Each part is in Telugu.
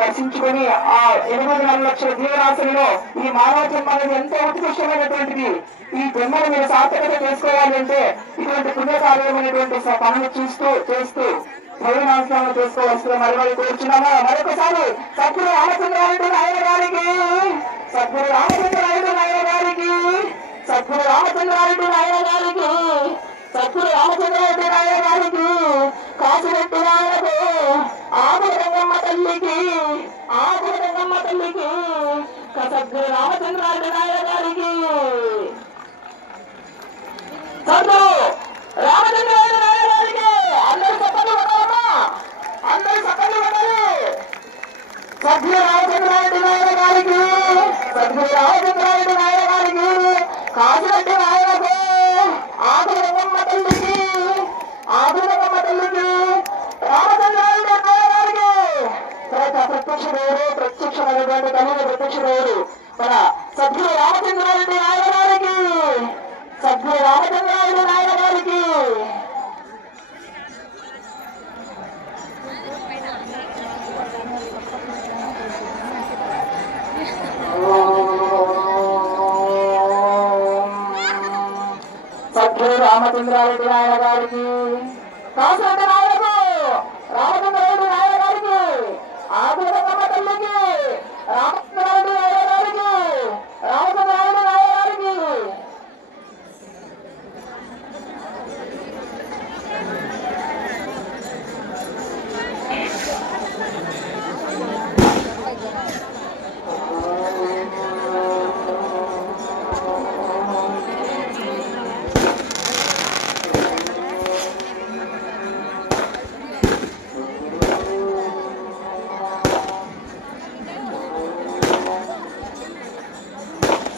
దర్శించుకొని ఆ 8 లక్షల జీవరాశులలో ఈ మానవ జన్మ అనేది ఎంతో ఉత్కృష్టమైనటువంటిది. ఈ జన్మను మీరు సార్థకత చేసుకోవాలి అంటే ఇటువంటి పుణ్యకార్యమైనటువంటి పనులు చేస్తూ భగవనాశనం చేసుకోవాల్సిన మరి కోరుచున్నామా. మరొకసారి సద్గురు రామచంద్రారెడ్డి నాయన గారికి, సద్గురు రామచంద్రారెడ్డి సద్గురు రామచంద్రారెడ్డి నాయన గారికి, సద్గురు రామచంద్రారెడ్డి నాయన గారికి, కాశిరెడ్డి నాయనకు, ఆకురంగమ్మ తల్లికి, ఆకురంగమ్మ తల్లికి, సద్గురు రామచంద్రారెడ్డి నాయన గారికి, సద్గురు రామచంద్రారెడ్డి నాయన గారికి అందరూ చక్కలు పడాలమ్మా, అందరూ చక్కలు పడాలి. సద్గురు రామచంద్రారెడ్డి నాయన గారికి, సద్గురు రామచంద్రారెడ్డి నాయన గారికి, కాశిరెడ్డి నాయనకు, ఆకురంగమ్మ తల్లికి, ఆకురంగమ్మ తల్లికి, రామచంద్రారెడ్డి నాయన గారికి ప్రత్యక్ష దేవుడు, ప్రత్యక్షమైనటువంటి కలిగిన ప్రత్యక్ష దేవుడు మన సద్గురు రామచంద్రారెడ్డి నాయన గారికి, సద్గురు రామచంద్రారెడ్డి నాయన గారికి సద్గురు రామచంద్రారెడ్డి నాయన గారికి, కాశిరెడ్డి నాయనకు, రామచంద్రారెడ్డి నాయన గారికి, ఆకురంగమ్మ తల్లికి, రామచంద్రారెడ్డి నాయన గారికి, రామచంద్రారెడ్డి నాయన గారికి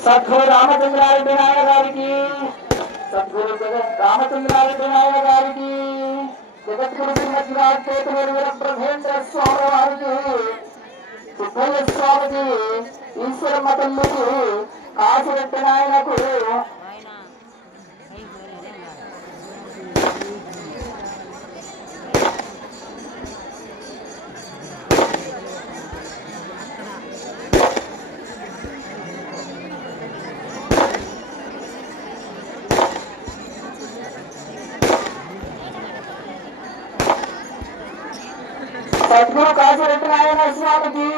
సద్గురు రామచంద్రారెడ్డి నాయన గారికి, సద్గురు రామచంద్రారెడ్డి నాయన గారికి, జగద్గురు శ్రీమద్రాజేతుడు వీరబ్రహ్మేంద్ర స్వామి వారికి, సుబ్బయ్య స్వామికి, ఈశ్వరమ్మ తల్లికి, కాశిరెడ్డి నాయనకు, సద్గురు కాశిరెడ్డి నాయన స్వామికి,